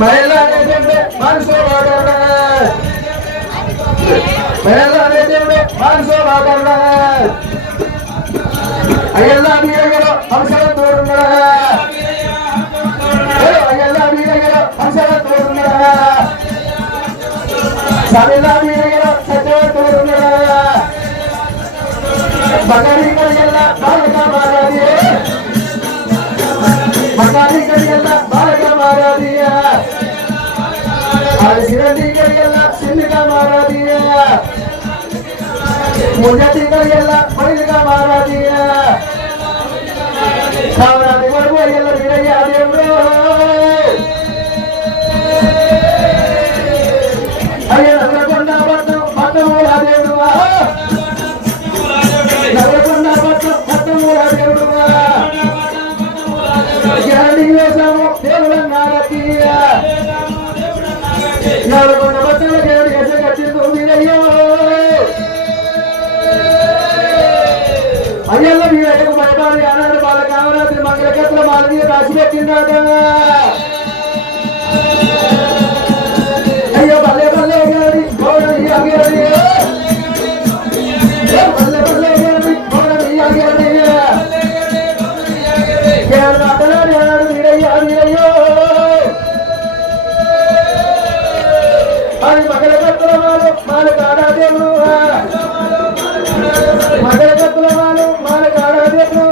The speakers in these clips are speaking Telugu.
महिला मनसो करना महिला मनसो करना अय्यल्ला वीरगलो हंसला तोड़ना अय्यल्ला वीरगलो हंसला तोड़ना साबिला वीरगलो सजो तोड़ना बगारी करियल्ला बालका मारा दिए बगारी करियल्ला बालका मारा दिया आज सिरंदी करियल्ला सिंधका मारा दिया मुझे करियल्ला महिला मारा दिया खावरा देवर को यल्ला वीरయ్య దేవుడు అయ్య నగరకొండ పట్టమూల దేవుడు నగరకొండ పట్టమూల దేవుడు జ్ఞాని వేసము దేవుడు నారతీయ నగరకొండ పట్టల దేవుడు ఎసగట్టిందు వీరయ్యో అయ్యల్ల వీరయ్యకు భయపడి అన్నాడు బాల కామరాత్రి మంగళకత్తుల మాలదీయ రాసి పెట్టిందాక అయ్యో బల్లె బల్లె గారి గోడని ఆగేది బల్లె బల్లె గారి గోడని ఆగేది కేరళ నాటలాడి అన్నాడు వీరయ్య వీరయ్యో అది మంగళకత్తుల మాల కాడా దేవుడు మంగళకత్తుల మాల కాడా దేవుడు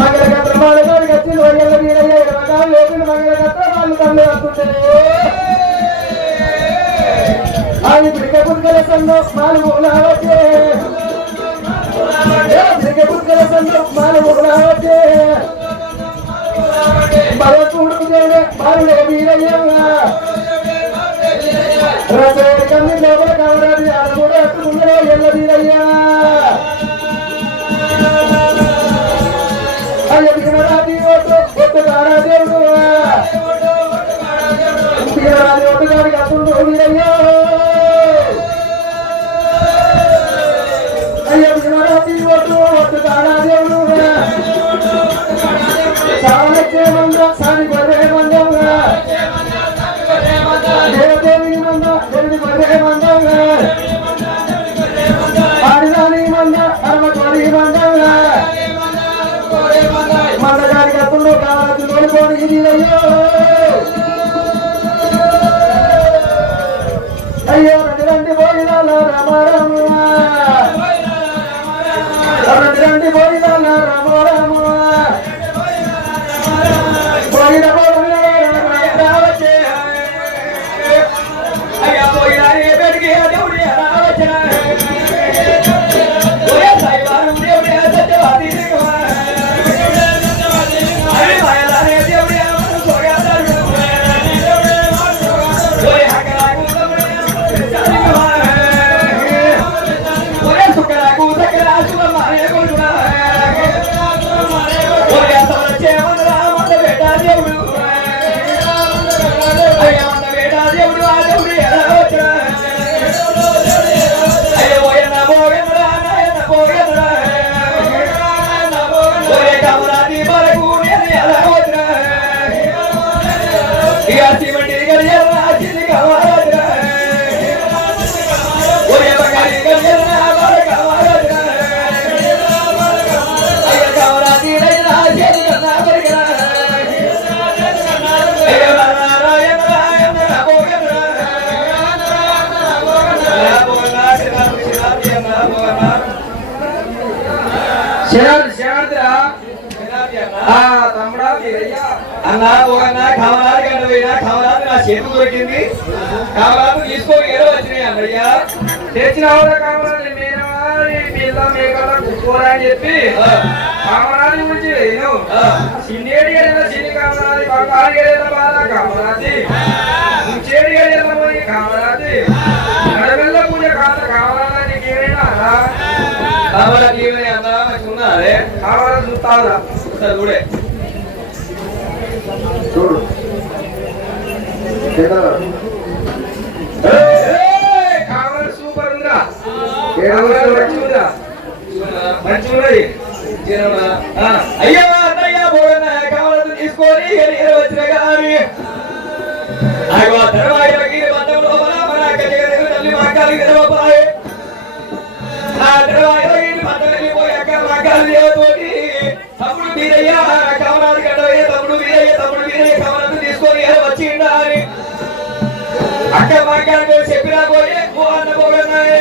మంగళకత్తుల మాల కాడి కత్తిలు వయ్యల్ల వీరయ్య రకాలు లోపల మంగళకత్తుల మాలు కళ్ళు వస్తుంటే అది పిడిక పుడికల సందో మాలు ముగులావచ్చే పిడిక పుడికల సందో మాలు ముగులావచ్చే బలపూడుకు దేవుడే మాలుడే వీరయ్య రసోడి కమ్మి లోపల కావరాది అడుగుడు అట్టుకుందరో ఎల్ల వీరయ్యా అయ్య దిగరాది ఒట్టు కారా దేవుడు దిగరాది ఒట్టు కాడి అప్పుడు వీరయ్యా అయ్య దిగరాది ఒట్టు కారా దేవుడు సాలకే మంద సాని బరే మందంగా దేవదేవి మంద దేవి బరే మందంగా ఆడిదాని మంద అరవకోడి మందంగా మందగాడి కత్తులు కావాలి కోరుకోని వీరయ్యో అయ్యో రండి పోయినాల రామారామ రండి పోయినాల రామారామ పోయిన రావచ్చే అయ్యా పోయినా ఏ పెడికి దేవుడి రావచ్చా సైవారం దేవుడి సత్యవాది అన్నా పోగన్నా కామరాజు గంట పోయినా కామరాజు నా చేతి దొరికింది కామరాజు తీసుకో ఏదో వచ్చినాయి అన్నయ్యా తెచ్చిన కామరాజు మేకల కుక్కోరా అని చెప్పి కామరాజు గురించి నేను చిన్నేడి గడిన చిన్ని కామరాజు బంగారు గడిన బాధ కామరాజు చేడి గడిన పోయి కామరాజు నడవెల్ల పూజ కాంత కామరాజు నీకేమైనా కామరాజు ఏమైనా అన్నా మంచిగా అదే కామరాజు చూస్తావురా చూడే చూడు కావాలి సూపర్ ఉందా మంచిగా అయ్యా అన్నయ్య పోగన్నా కావాలని తీసుకొని వచ్చిన అగో ధర్మాయికి బంధం లోపల మన కజగదేవి తల్లి మాకాలి దేవపాయే ఆ ధర్మాయికి బంధం వెళ్ళిపోయాక మాకాలి దేవతోటి తమ్ముడు వీరయ్య కమలాది గడవయ్య తమ్ముడు వీరయ్య కమలను తీసుకొని వచ్చిండా అని అక్క మాకాలి చెప్పినా పోయే అన్న పోగన్నాయే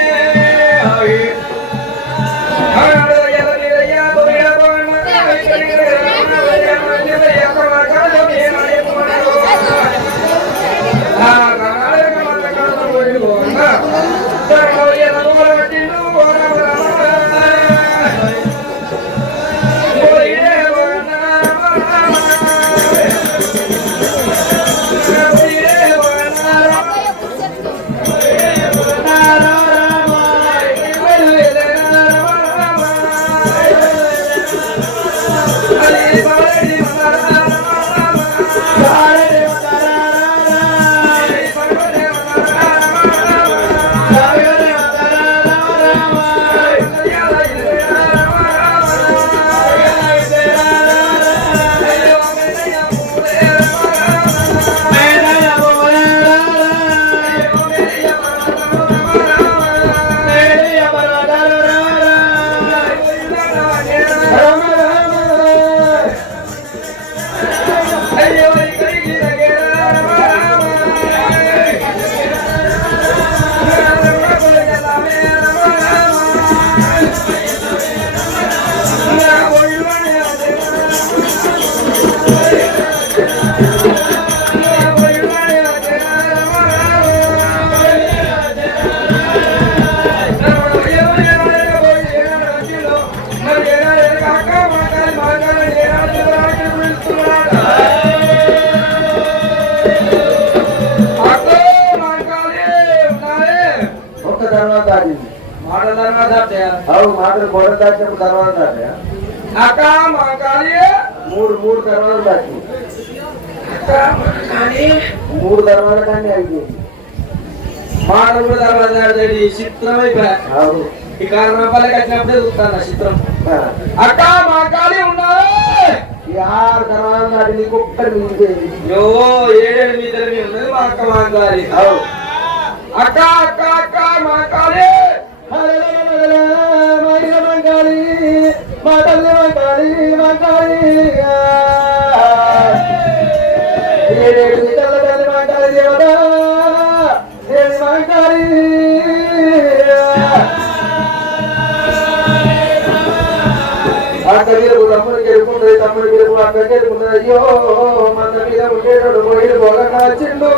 మాటలు గొడవ దాచినప్పుడు తర్వాత అక్క మా కాళీ మూడు తర్వాత దాచి మూడు తర్వాత కానీ అయిపోయింది మాటలు కూడా తర్వాత చిత్రం అయిపోయా ఈ కారణం వల్ల కట్టినప్పుడే చూస్తాను చిత్రం అక్క మా కాళీ ఉన్నారు 6 తర్వాత దాటి నీకు ఒక్కటి మిగిలిపోయింది 7 మీటర్లు ఉన్నది మా అక్క మా కాళీ అక్క అక్క అక్క మా కాళీ మా తల్లి మంకాళి 7 మీటర్ల తల్లి మంకాళి దేవతా మంకాళి అక్క గెలుపు తమ్ముడు గెలుపుంటుంది తమ్ముడు గెలుపు అక్క గెలుపుంటుంది అయ్యో మన మీద ఉండేటోడు పోయి పోగన్నా వచ్చిండు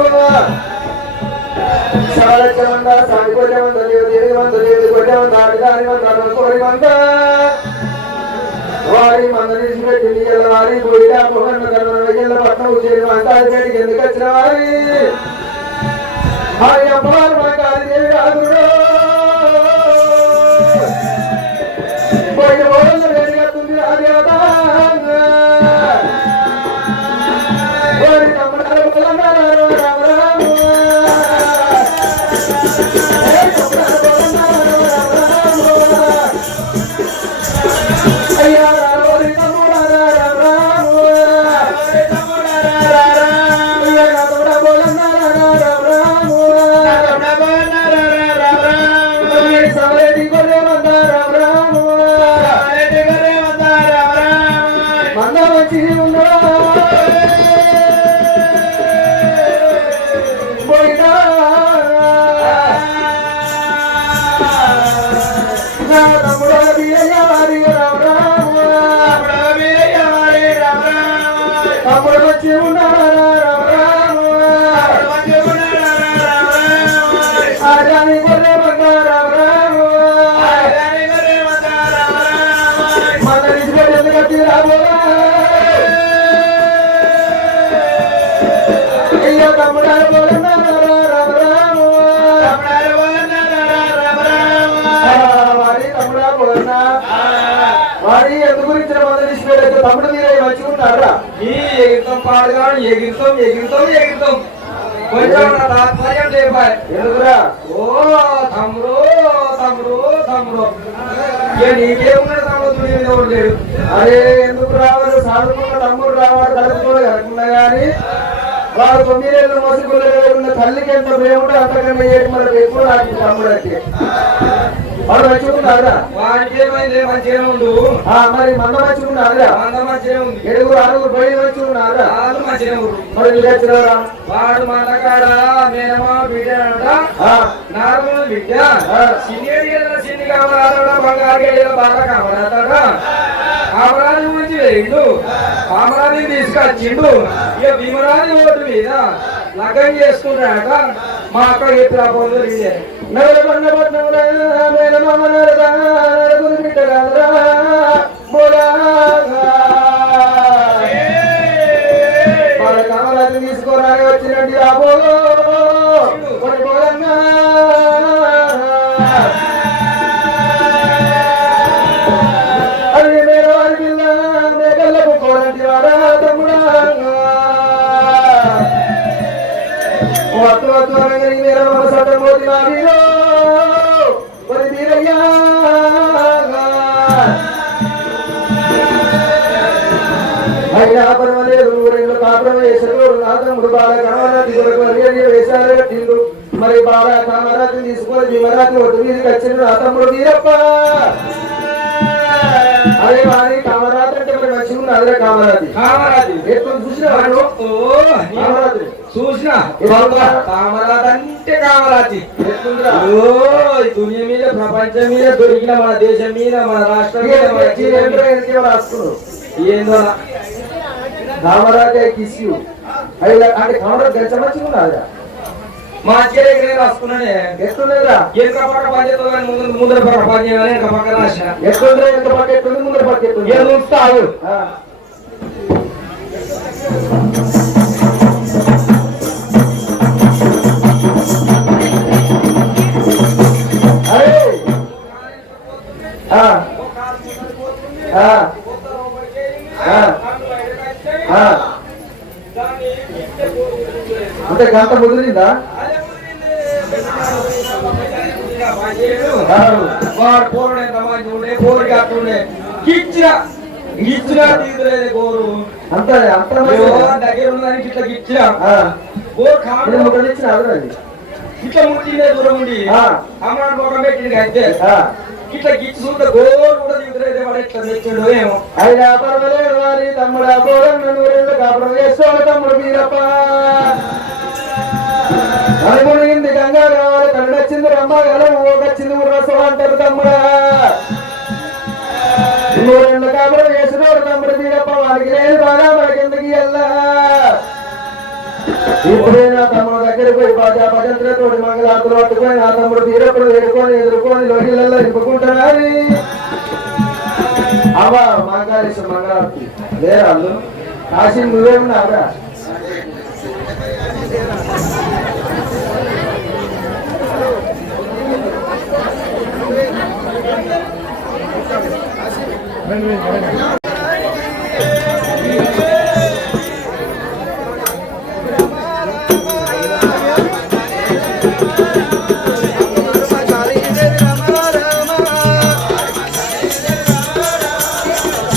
సాలచ్చమంద సాగిపోయేమంద దేవి మంద దేవి కొట్టేమంద ఆడిదాని మంద కోరి మంద వారి మంద నిలిచిపెట్టి వారి పోయిడా పొగన్న కన్న పట్నం చేరి మంద బయటికి ఎందుకు వచ్చిన వారి వారి అమ్మవారు మా కాళీ దేవి రాదుడు పోయిన ఓడల్లో వేడిగత్తుంది ఆ దేవత వారి తమ్ముడారు పొలన్నారు రామ రామ తమ్ముడు మీరే మంచుకుంటారా ఈ ఎగిరితం పాడుగాడు ఎగిరితం కొంచెం నా తాత్పర్యం లేపాయి ఎందుకురా ఓ తమ్ముడు నీకేమున్నాడు తమ్ముడు ఎవరు లేడు అరే ఎందుకు రావాలి సాధుకున్న తమ్ముడు రావాలి కలుపుకోడు కలగకుండా గాని వాడు 9 ఏళ్ళు మోసుకునే ఉన్న తల్లికి ఎంత ప్రేమ అంతకన్నా ఏడు మనకు ఎక్కువ నాకు తమ్ముడైతే వాడు మంచుకున్నారా వాడికి ఏమైంది మంచిగా ఉండు మరి మంద మంచుకున్నారా మంద మంచిగా ఉంది 7 6 బయట మంచుకున్నారా వాళ్ళు మంచిగా ఉండు మరి మీరు వచ్చినారా వాడు మందకాడ మేనమా బిడ్డ నార్మల్ బిడ్డ చిన్ని కామరాడా బంగారు బాగా కామరాడా కామరాజు గురించి వేయిండు కామరాజుని తీసుకొచ్చిండు ఇక భీమరాజు ఓటు మీద లగ్గం చేసుకుంటాడట మా అక్క చెప్పి రాబోదు కామరాజు తీసుకోరాని వచ్చినట్టు రాబోదు అయినా పర్వాలేదు రెండు కాపురం వేసారు నా తమ్ముడు బాగా కామరాజు కొరకు వేసారు కట్టిండు మరి బాగా కామరాజు తీసుకొని భీమరాజు ఒడ్డు మీదకి వచ్చిండు నా తమ్ముడు వీరప్ప అదే వారి కామరాజు అంటే మరి మంచిగా ఉంది అదే కామరాజు కామరాజు ఎప్పుడు చూసినాడు కామరాజు చూసినా కామరాజు అంటే కామరాజు దునియా మీద ప్రపంచం మీద దొరికిన మన దేశం మీద మన రాష్ట్రం మీద రాసుకున్నాడు ఏందో కామరాజు కిస్యూ అంటే కామరాజు గంట మంచిగా ఉన్నారా మా చెల్లెకి రాసుకున్నానే ఎట్లున్నారా వెనుక పక్క పనిచేస్తుంది కానీ ముందర పక్క పని చేయాలని వెనుక పక్క రాసిన ఎట్లుందా వెనుక పక్క ఎట్లుంది ముందర పక్క ఎట్లుంది చూస్తావు అంటే గంట ముదిరిందా వాడు పోరుడే సమాజం ఉండే పోరుకి అట్లుండే గిచ్చిన తీదులేదు గోరు అంత దగ్గర ఉన్నదానికి ఇట్లా గిచ్చిన గోరు కాదు ఇట్లా ముట్టిందే దూరం ఉండి అమ్మాడు మొఖం పెట్టింది అయితే ఇట్లా గిచ్చి చూస్తే గోరు కూడా తీదులేదు వాడు ఇట్లా తెచ్చిండు ఏమో అయినా పర్వాలేదు వారి తమ్ముడు పోరన్ను రెండు కాపురం చేసుకోవాలి తమ్ముడు వీరప్ప అనుకునింది గంగా కావాలి కన్నొచ్చింది రమ్మ గలం ఓకొచ్చింది రసం అంటారు తమ్ముడా నువ్వు రెండు కాపురం వేసినోడు తమ్ముడు వీరప్ప వారికి లేదు బాగా మనకెందుకు వెళ్ళా ఇప్పుడే నా తమ్ముడు దగ్గరికి పోయి భజంత్రతోటి మంగళార్తులు పట్టుకొని నా తమ్ముడు వీరప్పుడు వేడుకొని ఎదుర్కొని లోహిళ్ళల్లో నింపుకుంటున్నారు అవా మంగళేశ్వర మంగళార్తి వేరాళ్ళు కాశీ నువ్వే ఉన్నావురా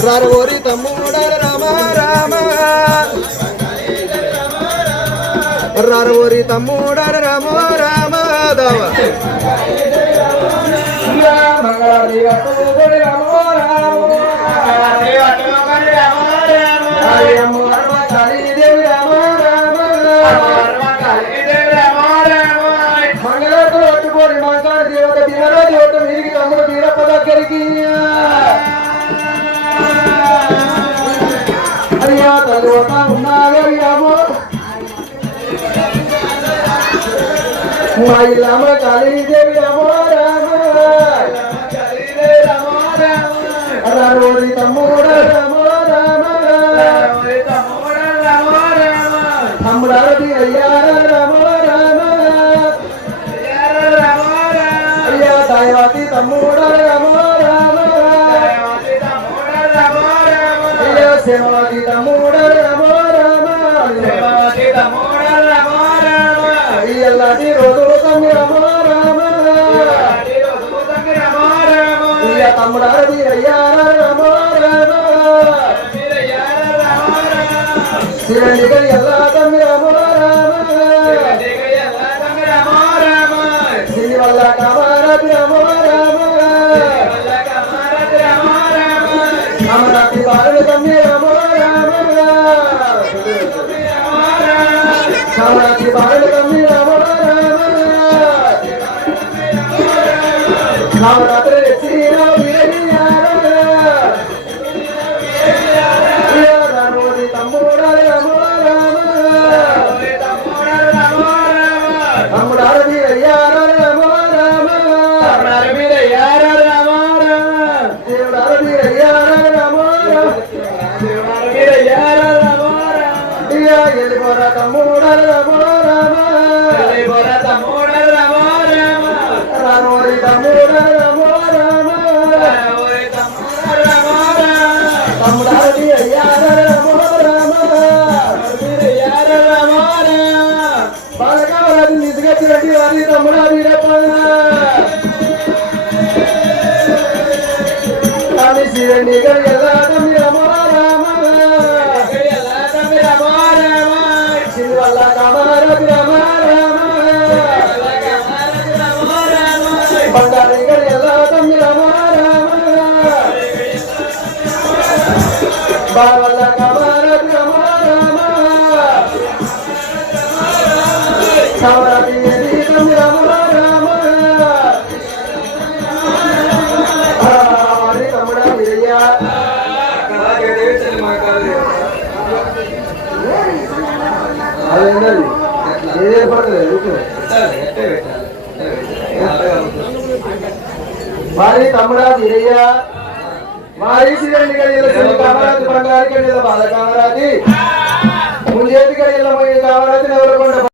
రారవోరి తమ్ముడ రామ రామ రారవోరి తమ్ముడ రామ రామ దావ మంగళారతులు పట్టుకోని మంగళ దేవత దినరాజు ఒట్టు మీరికి తమ్ముడు వీరప్ప దగ్గరికి అయ్యా తల్లువత ఉన్నారో రామో మా ఇల్లమ్మ కాళీదేవి రామో రామ రామోరి తమ్ముడ రామో రామ తమ్ముడారది అయ్యా రామో రామ అయ్యా దైవతి తమ్ముడ రామో రామ అయ్యా సేవతి తమ్ముడ రామో రామ అయ్యల్లాది రోజు తమ్మి రామో రామ అయ్యా తమ్ముడారది అయ్యా రామో రామ శివలిగ ఎలా తమ్మి రామో కామరాజు రామో రామ కామరాజు బాలుడు కమ్మి రామో రామ కామరాజు బాలుడు కమ్మి రామో రామ కామరాజు శ్రీరామ రామోది తమ్ముడా రామో రామ తమ్ముడారు వీరయ్యారు రామో రామ దేవుడారు వీరయ్యారు రామో ఎల్లిపోరా తమ్ముడా రామో రామ రామోది తమ్ముడా రామో రామ తమ్ముడారు వీరయ్యారు రామో రామ బాలకామరాజు తీసుకొచ్చినట్టు వారి తమ్ముడా వీరప్ప స్వామి శ్రీరండి ఎలా తమ్మి రామో రామ శ్రీ వల్ల కామరాజు రామ రామ బండారి ఎలా తమ్మి రామో రామ బావల్ల కామరాజు రామ రామ కామరాజు తమ్మి రామ రామ హరి తమ్ముడా వీరయ్య అదేంటది ఏదే పడలేదు వారి తమ్ముడా వీరయ్య వారి శ్రీరండి గడియల కామరాజు బంగారు గడియల బాల కామరాజు ముంజేటి గడియల పోయి కామరాజు